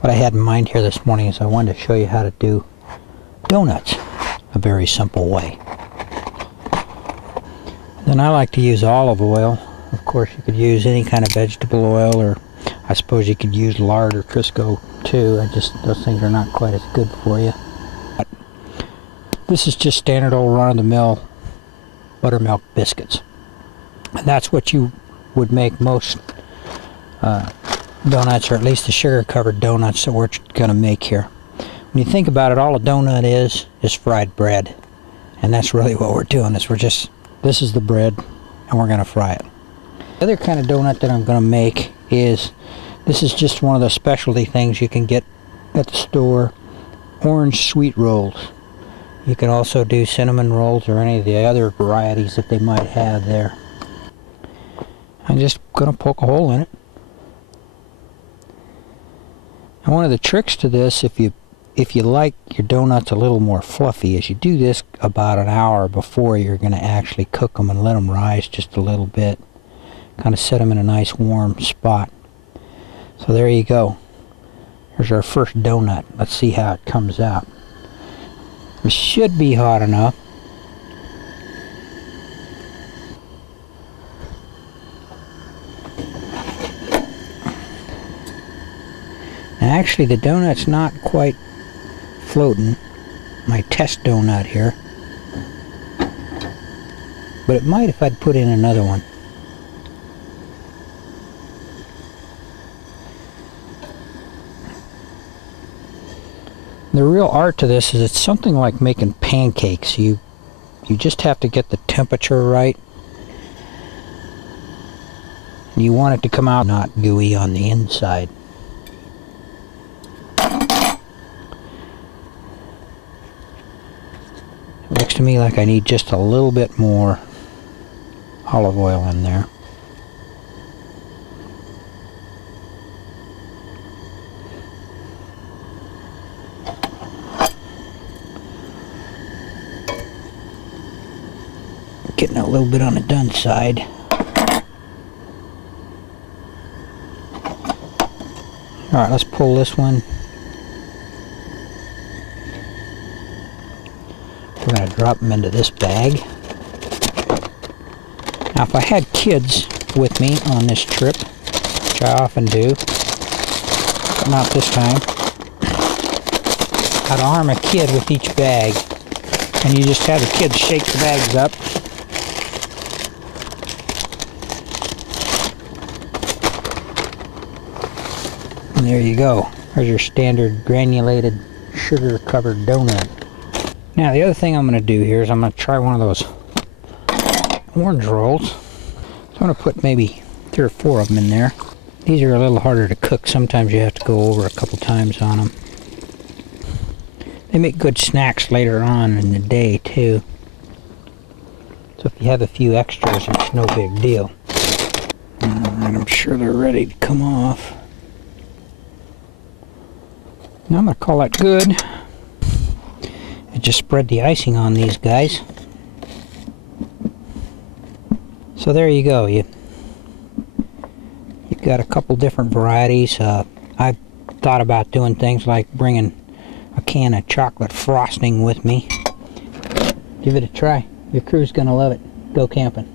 What I had in mind here this morning is I wanted to show you how to do donuts a very simple way. Then I like to use olive oil. Of course, you could use any kind of vegetable oil, or I suppose you could use lard or Crisco too. Those things are not quite as good for you. But this is just standard old run-of-the-mill buttermilk biscuits, and that's what you would make most donuts, or at least the sugar-covered donuts that we're going to make here. When you think about it, all a donut is fried bread, and that's really what we're doing. This is the bread, and we're going to fry it. The other kind of donut that I'm going to make is, this is just one of the specialty things you can get at the store, orange sweet rolls. You can also do cinnamon rolls or any of the other varieties that they might have there. I'm just going to poke a hole in it. And one of the tricks to this, if you like your donuts a little more fluffy, is you do this about an hour before you're going to actually cook them, and let them rise just a little bit. Kind of set them in a nice warm spot. So there you go. Here's our first donut. Let's see how it comes out. It should be hot enough. Now actually the donut's not quite floating, my test donut here, but it might if I'd put in another one. The real art to this is it's something like making pancakes. You just have to get the temperature right. You want it to come out not gooey on the inside. It looks to me like I need just a little bit more olive oil in there. Getting a little bit on the done side. Alright, let's pull this one. We're going to drop them into this bag. Now if I had kids with me on this trip, which I often do, but not this time, I'd arm a kid with each bag, and you just have the kids shake the bags up. And there you go. There's your standard granulated sugar-covered donut. Now the other thing I'm going to do here is I'm going to try one of those orange rolls. So I'm going to put maybe 3 or 4 of them in there. These are a little harder to cook. Sometimes you have to go over a couple times on them. They make good snacks later on in the day too. So if you have a few extras, it's no big deal. And I'm sure they're ready to come off. Now I'm going to call that good. I just spread the icing on these guys. So there you go. You've got a couple different varieties. I've thought about doing things like bringing a can of chocolate frosting with me. Give it a try. Your crew's going to love it. Go camping.